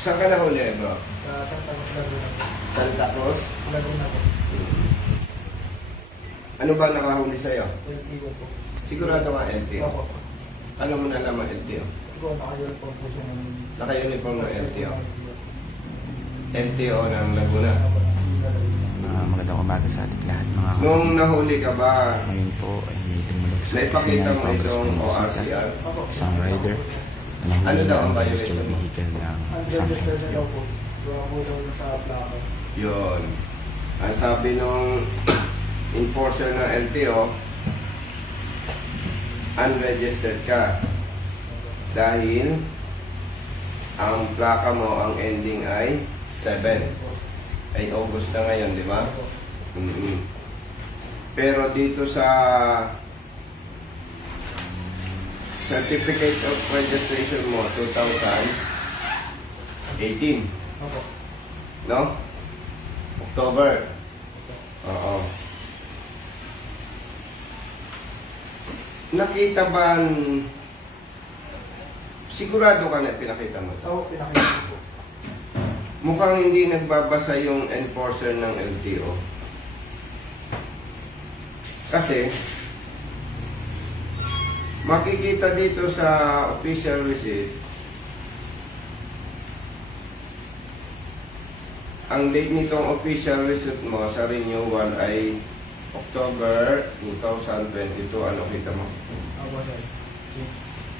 Saan ka nahuli, bro? Sa Santa Cruz Laguna po. Santa Cruz? Laguna po. Ano ba nakahuli sa'yo? LTO po. Sigurado ka LTO. Opo. Ano mo na naman LTO? Siguro nakayol po po siya ng... Naka-uniform ng LTO. LTO ng Laguna. Mga magandang umaga sa ating lahat mga Nung nahuli ka ba, Ngayon po ay medyo malugso. naipakita mo itong ORCR? Opo. Isang rider. Na Ano daw ang ng violation gusto mo? vehicle ng isang na LTO. Yun. Ang sabi nung enforcer ng LTO, unregistered ka. Dahil ang plaka mo, ang ending ay 7. Ay August na ngayon, di ba? Opo. mm Pero dito sa Certificate of Registration mo, 2018, Opo. no? October. Oo. Nakita ba ang- Sigurado ka na pinakita mo? Opo, pinakita ko. Mukhang hindi nagbabasa yung enforcer ng LTO. Kasi, makikita dito sa official receipt, ang date nitong official receipt mo sa renewal ay October 2022. Ano kita mo? Opo, sir.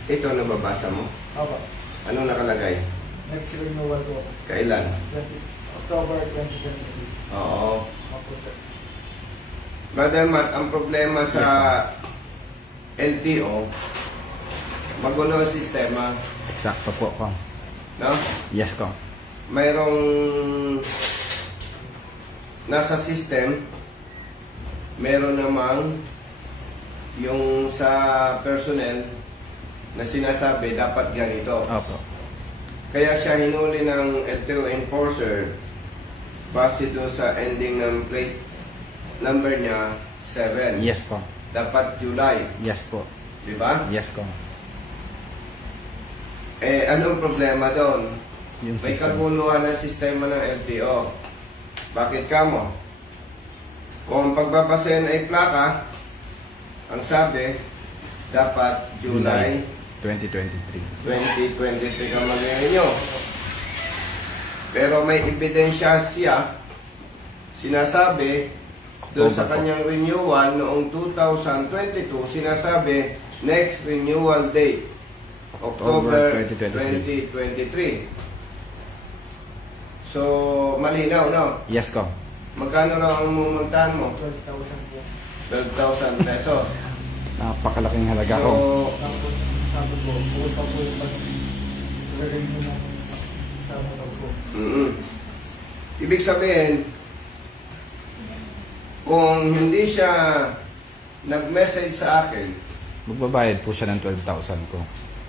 Ito nababasa mo? Opo. Anong nakalagay? Next renewal po. Kailan? 20 October 2023. Oo. Opo, sir. Brother Matt, ang problema sa LTO, magulo ang sistema, Eksakto po Kong. no? Yes Kong. Mayroong nasa system, meron namang yung sa personnel na sinasabi dapat ganito. Opo. Kaya siya hinuli ng LTO enforcer base do sa ending ng plate number niya 7. Yes Kong. Dapat July, Yes po. di ba? Yes Kong. Eh, anong problema doon? Yung May system. kaguluhan ng sistema ng LTO. Bakit ka mo? Kung ang pagbabasehan ay plaka, ang sabi, dapat July 2023. 2023 ka mag-renew. Pero may ebidensya siya, sinasabi, doon sa kanyang renewal noong 2022, sinasabi, next renewal date, October October 2023. So, malinaw, no? Yes Kong. Magkano raw ang mumuntahan mo? 12,000 po. 12,000 pesos. Napakalaking halaga So, Kong. Tapos, sabi po, bukod pa po yung pag renew ng sa motor po. mm ibig sabihin, kung hindi siya nag-message sa akin, Magbabayad po siya ng 12,000 ko.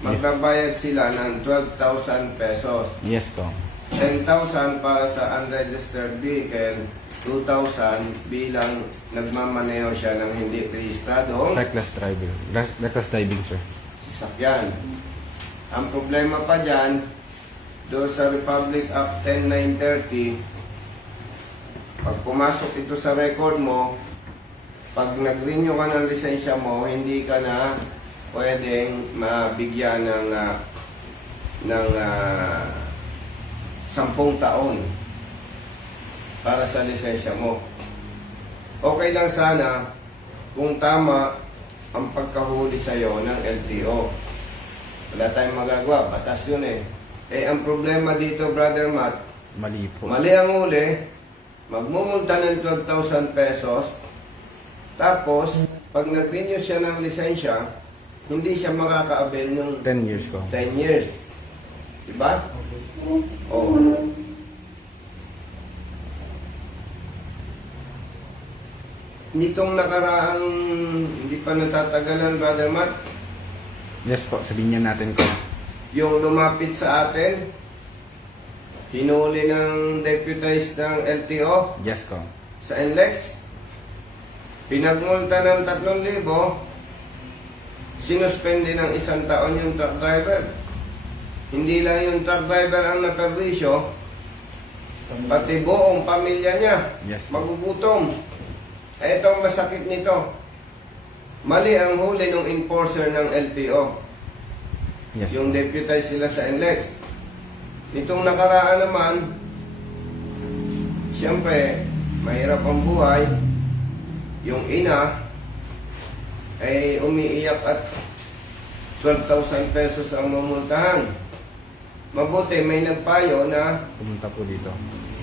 magbabayad sila ng 12,000 pesos. Yes Kong. 10,000 para sa unregistered vehicle, 2,000 bilang nagmamaneho siya ng hindi rehistradong Reckless driver. Re- Reckless driving sir. sasakyan. Ang problema pa dyan, doon sa Republic Act 10930, pag pumasok ito sa record mo, pag nag-renew ka ng lisensya mo, hindi ka na pwedeng mabigyan ng ah, ng ah, sampung taon para sa lisensya mo. Okay lang sana kung tama ang pagkahuli sa'yo ng LTO. Wala tayong magagawa, batas yun eh. Eh, ang problema dito, Brother Matt, Mali po. mali ang huli, magmumulta ng 12,000 pesos, tapos, pag nag-renew siya ng lisensya, hindi siya makaka-avail ng 10 years Kong. 10 years. Diba? Oo. Nitong nakaraang hindi pa natatagalan, Brother Matt, Yes po. Sabihin niya natin Kong. yung lumapit sa atin, hinuli ng deputized ng LTO Yes Kong. sa NLEX, pinagmulta ng 3,000, sinuspende ng isang taon yung truck driver. Hindi lang yung truck driver ang naperwisyo, pati buong pamilya niya Yes po. magugutom. Ito ang masakit nito. Mali ang huli ng enforcer ng LTO. Yes Yung po. deputize sila sa NLEX. Nitong nakaraan naman, siyempre, mahirap ang buhay. Yung ina ay umiiyak at 12,000 pesos ang mamultahan. Mabuti may nagpayo na Pumunta po dito.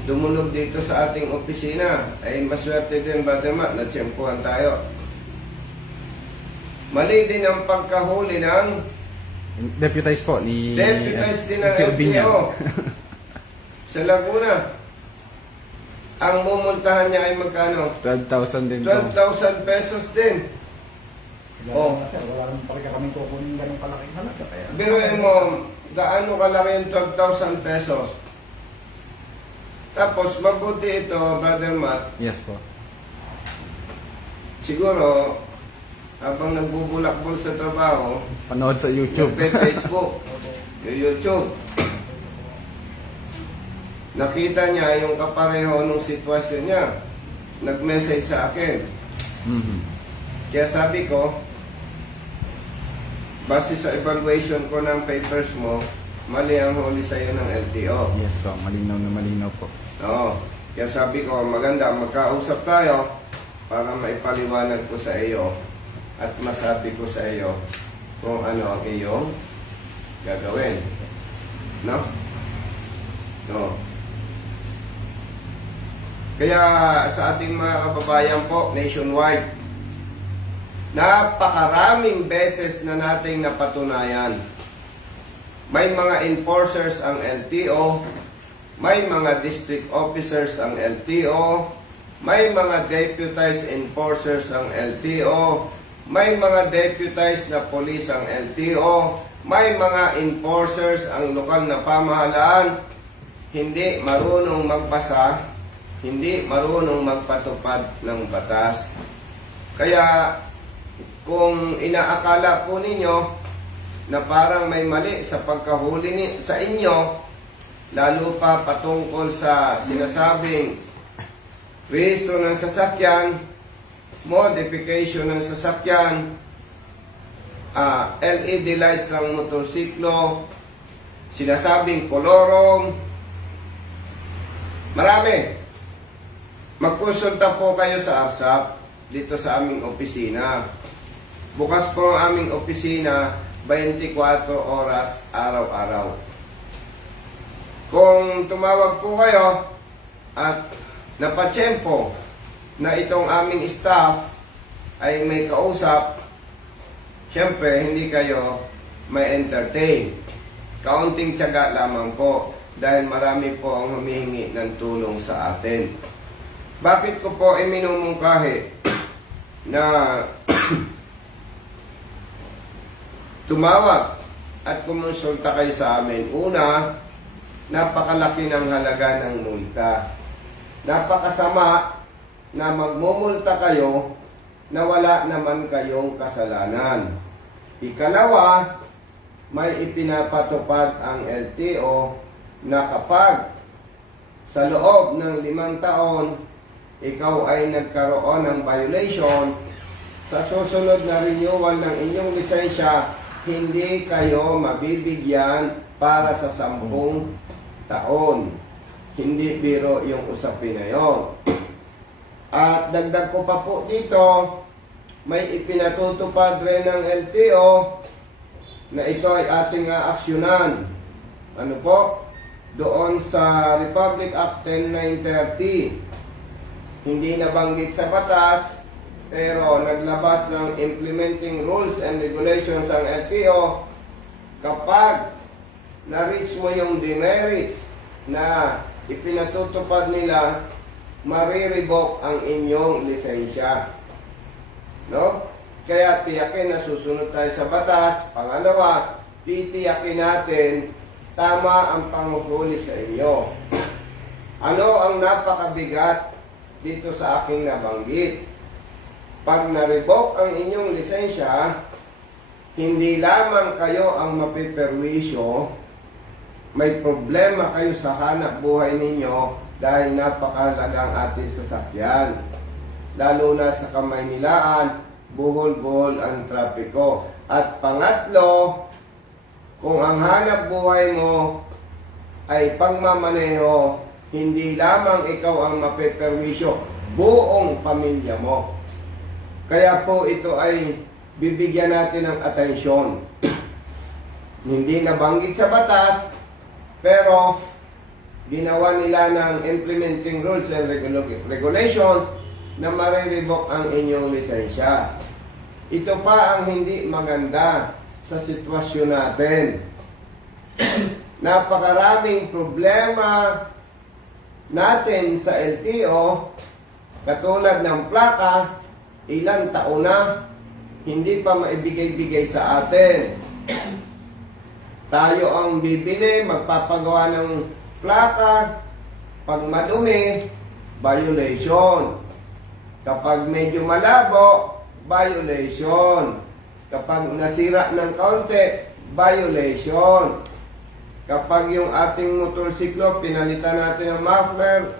dumulog dito sa ating opisina. Ay maswerte din, Brother Matt, na tiyempuhan tayo. Mali din ang pagkahuli ng Deputize po ni... Deputize din ng. LTO sa Laguna. Ang mumultahan niya ay magkano? 12,000 din po. 12,000 pesos din. Oh. Sir, wala naman talaga kami kukunin ganun kalaking halaga. Kaya, Biruin mo, gaano kalaki yung 12,000 pesos? Tapos, mabuti ito, Brother Matt, Yes po. siguro, habang nagbubulakbol sa trabaho, Panood sa YouTube. Facebook, yung YouTube. Nakita niya yung kapareho ng sitwasyon niya. Nag-message sa akin. Mhm. Kaya sabi ko, base sa evaluation ko ng papers mo, mali ang huli sa'yo ng LTO. Yes po. Malinaw na malinaw po. Oo. Kaya sabi ko, maganda, magkausap tayo para maipaliwanag ko sa iyo at masabi ko sa iyo kung ano ang iyong gagawin. No? No. Kaya sa ating mga kababayan po, nationwide, napakaraming beses na nating napatunayan. May mga enforcers ang LTO, may mga district officers ang LTO, may mga deputized enforcers ang LTO, may mga deputized na police ang LTO, may mga enforcers ang lokal na pamahalaan, hindi marunong magbasa, hindi marunong magpatupad ng batas. Kaya kung inaakala po ninyo na parang may mali sa pagkahuli ni, sa inyo, lalo pa patungkol sa sinasabing rehistro ng sasakyan, modification ng sasakyan, ah, LED lights ng motorsiklo, sinasabing kolorong, marami. Magkonsulta po kayo sa ARSAP dito sa aming opisina. Bukas po ang aming opisina 24 oras araw-araw. Kung tumawag po kayo at napatsyempo na itong aming staff ay may kausap, syempre hindi kayo may entertain. Kaunting tiyaga lamang po dahil marami po ang humihingi ng tulong sa atin. Bakit ko po ay minumungkahi na tumawag at kumonsulta kayo sa amin? Una, napakalaki ng halaga ng multa. Napakasama na magmumulta kayo na wala naman kayong kasalanan. Ikalawa, may ipinapatupad ang LTO na kapag sa loob ng limang taon, ikaw ay nagkaroon ng violation, sa susunod na renewal ng inyong lisensya, hindi kayo mabibigyan para sa sampung taon. Hindi biro yung usapin na yon. At dagdag ko pa po dito, may ipinatutupad rin ng LTO na ito ay ating aaksyonan. Ano po? Doon sa Republic Act 10930. Hindi nabanggit sa batas, pero naglabas ng implementing rules and regulations ang LTO kapag na-reach mo yung demerits na ipinatutupad nila, marirevoke ang inyong lisensya. No? Kaya tiyakin na susunod tayo sa batas. Pangalawa, titiyakin natin tama ang panguhuli sa inyo. Ano ang napakabigat dito sa aking nabanggit? Pag na-revoke ang inyong lisensya, hindi lamang kayo ang mapiperwisyo, may problema kayo sa hanap buhay ninyo dahil napakahalaga ang ating sasakyan. Lalo na sa Kamaynilaan, buhol-buhol ang trapiko. At pangatlo, kung ang hanap buhay mo ay pagmamaneho, hindi lamang ikaw ang mapeperwisyo, buong pamilya mo. Kaya po ito ay bibigyan natin ng atensyon. hindi nabanggit sa batas, pero ginawa nila ng implementing rules and regula- regulations na marirevoke ang inyong lisensya. Ito pa ang hindi maganda sa sitwasyon natin. Napakaraming problema natin sa LTO, katulad ng plaka, ilang taon na, hindi pa maibigay-bigay sa atin. Tayo ang bibili, magpapagawa ng plaka, pag madumi, violation. Kapag medyo malabo, violation. Kapag nasira ng kaunti, violation. Kapag yung ating motorsiklo, pinalitan natin ng muffler,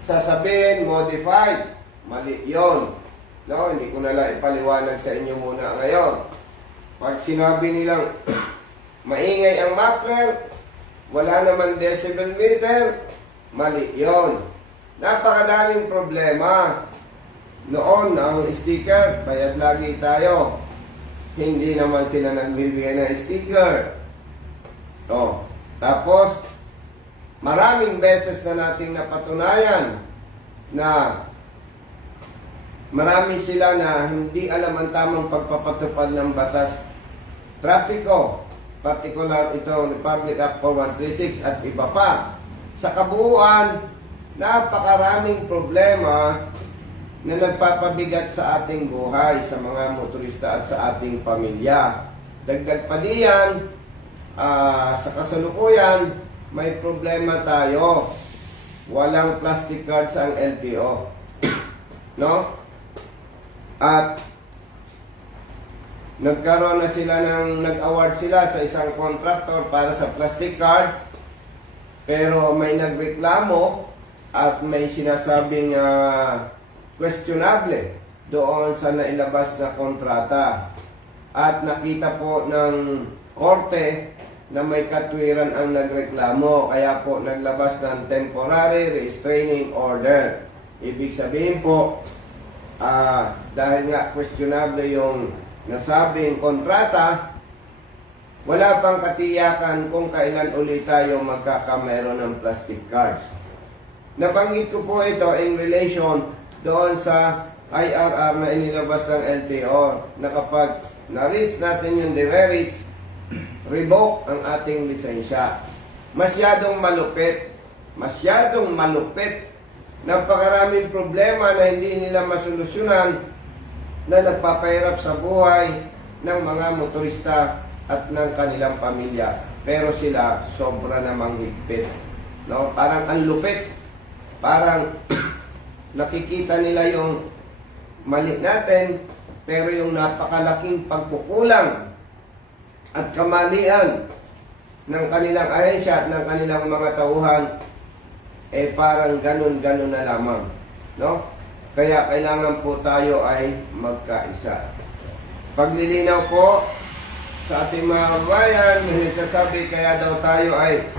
sasabihin, modified. Mali yon. No, hindi ko na lang ipaliwanag sa inyo muna ngayon. Pag sinabi nilang maingay ang muffler, wala naman decibel meter, mali yon. Napakadaming problema. Noon, ang sticker, bayad lagi tayo. Hindi naman sila nagbibigay ng sticker. Oh. Tapos, maraming beses na nating napatunayan na marami sila na hindi alam ang tamang pagpapatupad ng batas trapiko, particular ito Republic Act 4136 at iba pa. Sa kabuuan, napakaraming problema na nagpapabigat sa ating buhay, sa mga motorista at sa ating pamilya. Dagdag pa diyan, ah, sa kasalukuyan, may problema tayo. Walang plastic cards ang LTO. no? At nagkaroon na sila ng nag-award sila sa isang contractor para sa plastic cards. Pero may nagreklamo at may sinasabing ah, questionable doon sa nailabas na kontrata. At nakita po ng korte na may katwiran ang nagreklamo. Kaya po naglabas ng temporary restraining order. Ibig sabihin po ah, dahil nga questionable yung nasabing kontrata, wala pang katiyakan kung kailan ulit tayo magkakamero ng plastic cards. Nabanggit ko po ito in relation doon sa IRR na inilabas ng LTO na kapag na-reach natin yung demerits, revoke ang ating lisensya. Masyadong malupit, masyadong malupit napakaraming problema na hindi nila masolusyonan na nagpapahirap sa buhay ng mga motorista at ng kanilang pamilya. Pero sila sobra namang higpit. No? Parang ang lupit. Parang nakikita nila yung mali natin, pero yung napakalaking pagkukulang at kamalian ng kanilang ahensya at ng kanilang mga tauhan eh parang ganun-ganun na lamang. No? Kaya kailangan po tayo ay magkaisa. Paglilinaw po sa ating mga bayan, may nagsasabi kaya daw tayo ay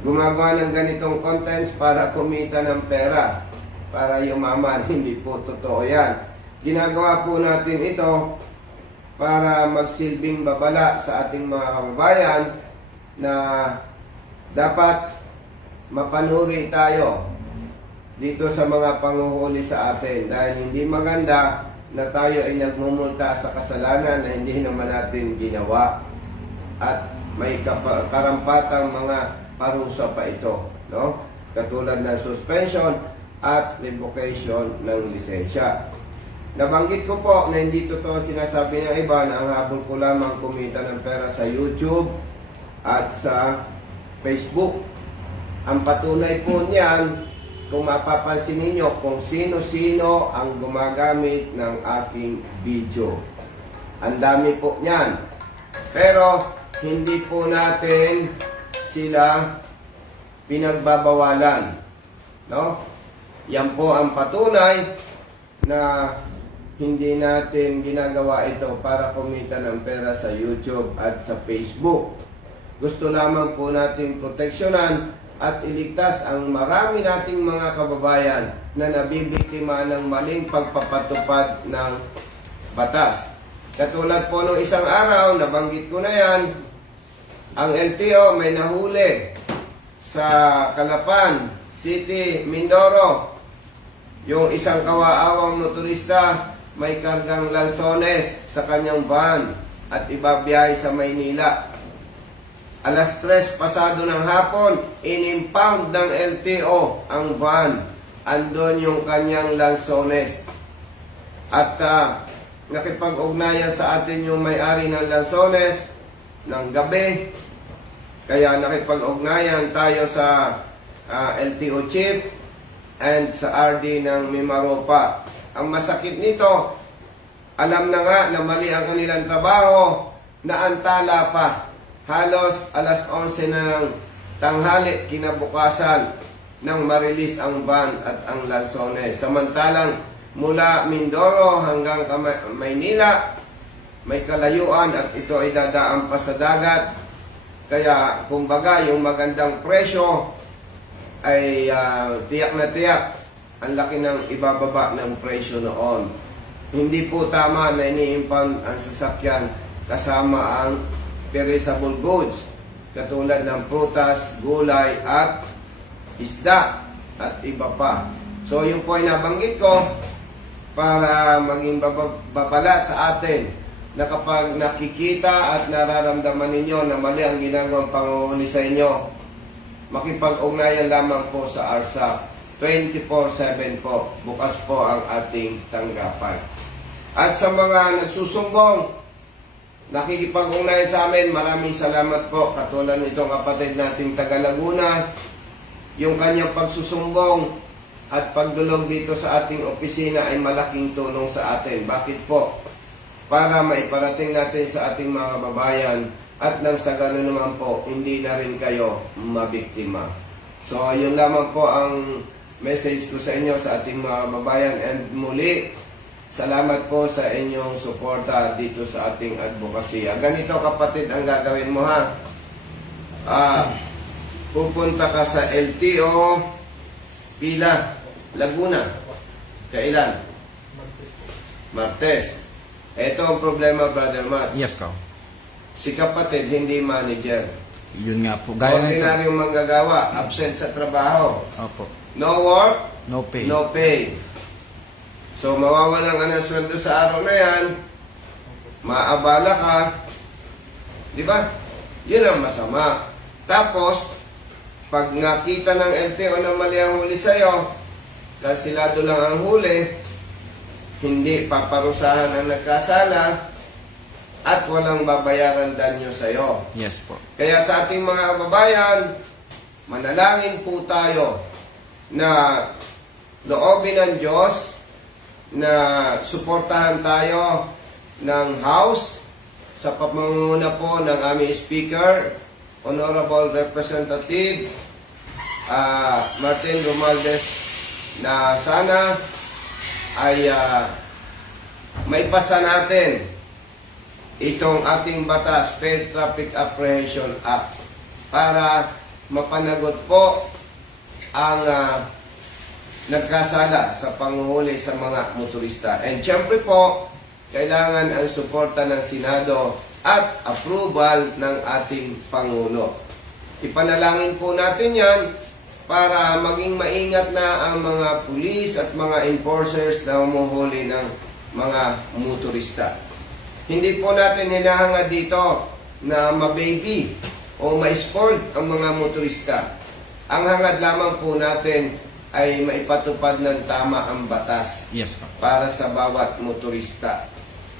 gumagawa ng ganitong contents para kumita ng pera, para yumaman. Hindi po totoo yan. Ginagawa po natin ito para magsilbing babala sa ating mga kababayan na dapat mapanuri tayo dito sa mga panguhuli sa atin. Dahil hindi maganda na tayo ay nagmumulta sa kasalanan na hindi naman natin ginawa. At may karampatang mga parusa pa ito no? Katulad ng suspension at revocation ng lisensya. Nabanggit ko po na hindi totoo sinasabi ng iba na ang habol ko lamang kumita ng pera sa YouTube at sa Facebook. Ang patunay po niyan, kung mapapansin ninyo kung sino-sino ang gumagamit ng aking video. Ang dami po niyan. Pero hindi po natin sila pinagbabawalan. No? Yan po ang patunay na hindi natin ginagawa ito para kumita ng pera sa YouTube at sa Facebook. Gusto lamang po natin proteksyonan at iligtas ang marami nating mga kababayan na nabibiktima ng maling pagpapatupad ng batas. Katulad po nung isang araw, nabanggit ko na yan, ang LTO may nahuli sa Calapan City, Mindoro. Yung isang kawaawang motorista may kargang lansones sa kanyang van at ibabiyahe sa Maynila. Alas 3 pasado ng hapon, inimpound ng LTO ang van. Andon yung kanyang lansones. At ah, nakipag-ugnayan sa atin yung may-ari ng lansones ng gabi. Kaya nakipag-ugnayan tayo sa ah, LTO chief and sa RD ng Mimaropa. Ang masakit nito, alam na nga na mali ang kanilang trabaho, naantala pa. Halos alas 11 na ng tanghali kinabukasan nang marilis ang van at ang lansones. Samantalang mula Mindoro hanggang Maynila, may kalayuan at ito ay dadaan pa sa dagat. Kaya kumbaga yung magandang presyo ay ah, tiyak na tiyak ang laki ng ibababa ng presyo noon. Hindi po tama na iniimpan ang sasakyan kasama ang perishable goods katulad ng prutas, gulay at isda at iba pa. So yung po ay nabanggit ko para maging baba- babala sa atin na kapag nakikita at nararamdaman ninyo na mali ang ginagawang panguhuli sa inyo, makipag-ugnayan lamang po sa ARSA. 24-7 po, bukas po ang ating tanggapan. At sa mga nagsusumbong, nakikipag-ugnayan sa amin, maraming salamat po. Katulad nitong kapatid nating taga Laguna, yung kanyang pagsusumbong at pagdulog dito sa ating opisina ay malaking tulong sa atin. Bakit po? Para maiparating natin sa ating mga babayan at nang sa gano'n naman po, hindi na rin kayo mabiktima. So, yun lamang po ang message ko sa inyo sa ating mga babayan and muli, salamat po sa inyong suporta dito sa ating advocacy. Ganito kapatid ang gagawin mo ha. Ah, pupunta ka sa LTO Pila, Laguna. Kailan? Martes. Ito ang problema, Brother Matt. Yes, ko. Si kapatid, hindi manager. Yun nga po. Gaya. Ordinaryong manggagawa, absent sa trabaho. Opo. No work, No pay. no pay. So, mawawalan ka ng sweldo sa araw na yan, maabala ka, di ba? Yun ang masama. Tapos, pag nakita ng LTO na mali ang huli sa'yo, kansilado lang ang huli, hindi paparusahan ang nagkasala, at walang babayaran danyo sa'yo. Yes po. Kaya sa ating mga kababayan, manalangin po tayo na loobin ng Diyos na suportahan tayo ng House sa pamanguna po ng aming Speaker, Honorable Representative ah, Martin Romualdez na sana ay ah, maipasa natin itong ating batas, Fair Traffic Apprehension Act, para mapanagot po ang ah, nagkasala sa panguhuli sa mga motorista. And syempre po, kailangan ang suporta ng Senado at approval ng ating Pangulo. Ipanalangin po natin yan para maging maingat na ang mga pulis at mga enforcers na humuhuli ng mga motorista. Hindi po natin hinahangad dito na mababy o ma-sport ang mga motorista. Ang hangad lamang po natin ay maipatupad ng tama ang batas Yes po. para sa bawat motorista.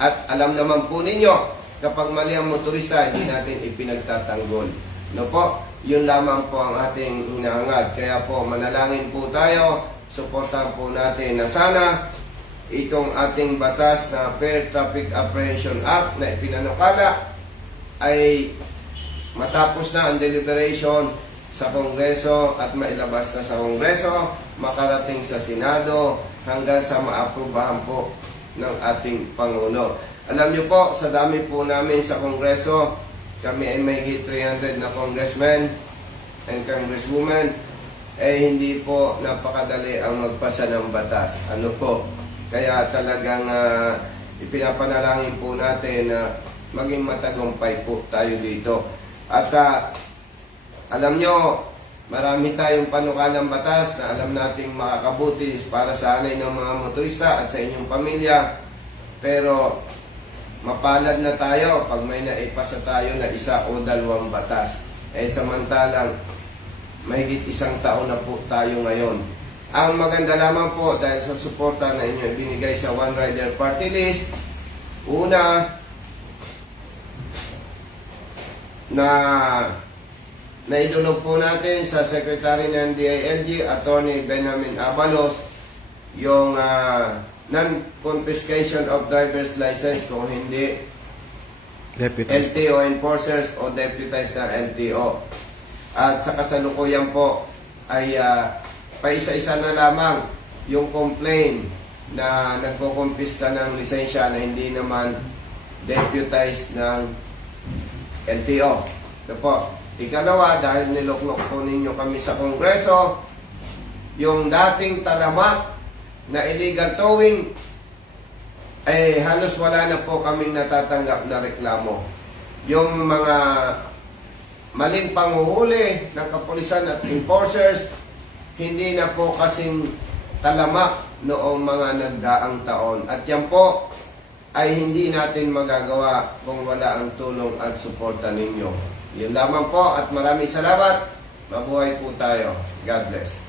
At alam naman po ninyo, kapag mali ang motorista, hindi natin ipinagtatanggol. No po, yun lamang po ang ating hinahangad. Kaya po, manalangin po tayo, suportahan po natin na sana itong ating batas na Fair Traffic Apprehension Act na ipinanukala ay matapos na ang deliberation sa Kongreso at mailabas na sa Kongreso, makarating sa Senado hanggang sa maaprubahan po ng ating Pangulo. Alam niyo po, sa dami po namin sa Kongreso, kami ay may 300 na congressmen and congresswomen, eh hindi po napakadali ang magpasa ng batas. Ano po? Kaya talagang ah, ipinapanalangin po natin na maging matagumpay po tayo dito. At ah, alam nyo, marami tayong panukalang batas na alam nating makakabuti para sa anay ng mga motorista at sa inyong pamilya. Pero mapalad na tayo pag may naipasa tayo na isa o dalawang batas. Eh samantalang mahigit isang taon na po tayo ngayon. Ang maganda lamang po dahil sa suporta na inyo binigay sa One Rider Party List, una, na naidulog po natin sa Secretary ng DILG, Attorney Benjamin Abalos, yung ah, non-confiscation of driver's license kung hindi Deputies. LTO enforcers o deputized na LTO. At sa kasalukuyan po ay ah, paisa-isa na lamang yung complaint na nagkukumpiska ng lisensya na hindi naman deputized ng LTO. Ito po. Ikalawa, dahil niluklok po ninyo kami sa Kongreso, yung dating talamak na illegal towing eh halos wala na po kaming natatanggap na reklamo. Yung mga maling panguhuli ng kapulisan at enforcers, hindi na po kasing talamak noong mga nagdaang taon. At yan po ay hindi natin magagawa kung wala ang tulong at suporta ninyo. Yun lamang po at maraming salamat. Mabuhay po tayo. God bless.